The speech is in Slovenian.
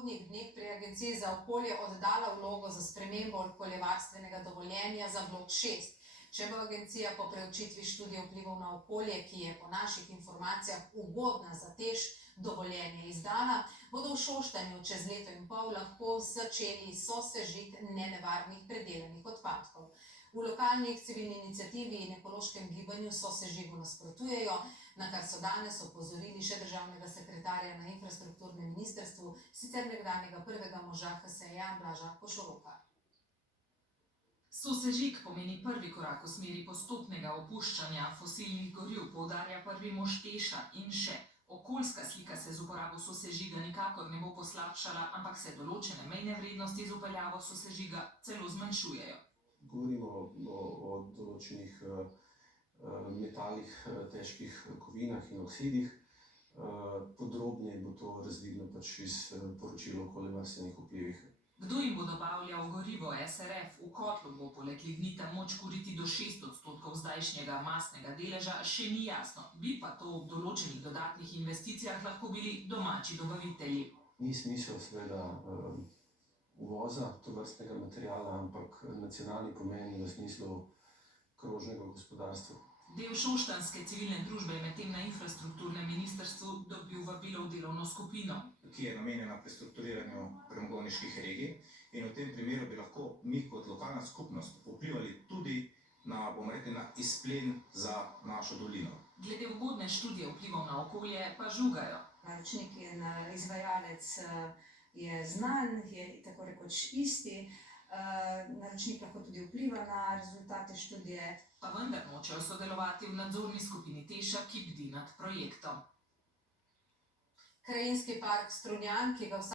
prihodnjih dneh pri Agenciji za okolje oddala vlogo za spremembo okoljevarstvenega dovoljenja za blok 6. Če bo agencija po preučitvi študije vplivov na okolje, ki je po naših informacijah ugodna za TEŠ, dovoljenje izdala, bodo v Šoštanju čez leto in pol lahko začeli sosežig nenevarnih predelanih odpadkov. V lokalnih civilni iniciativi in ekološkem gibanju sosežigu nasprotujejo, na kar so danes opozorili še državnega sekretarja na infrastrukturnem ministrstvu, sicer nekdanjega prvega moža HSE-ja Blaža Košoroka. Sosežig pomeni prvi korak v smeri postopnega opuščanja fosilnih goriv, poudarja prvi mož TEŠ-a in še. Okoljska slika se z uporabo sosežiga nikakor ne bo poslabšala, ampak se določene mejne vrednosti z upeljavo sosežiga celo zmanjšujejo. Govorimo o določenih metalih, težkih kovinah in oksidih. Podrobneje bo to razvidno iz poročila o okoljevarstvenih vplivih. Kdo jim bo dobavljal gorivo SRF? V kotlu bo poleg lignita moč kuriti do 6% zdajšnjega masnega deleža, še ni jasno. Bi pa to ob določenih dodatnih investicijah lahko bili domači dobavitelji. Ni smisel seveda uvoza tovrstnega materiala, ampak nacionalni pomen v smislu krožnega gospodarstva. Del šoštanjske civilne družbe je medtem na infrastrukturnem ministrstvu dobil vabilo v delovno skupino, ki je namenjena prestrukturiranju premogovniških regij, in v tem primeru bi lahko mi kot lokalna skupnost vplivali tudi na, na izplen za našo dolino. Glede ugodne študije vplivov na okolje pa žugajo. Naročnik in izvajalec je znan, je tako rekoč isti. Naročnik lahko tudi vpliva na rezultate študije. Pa vendar nočejo sodelovati v nadzorni skupini TEŠ-a, ki bdi nad projektom. Krajinski park Strunjan, ki ga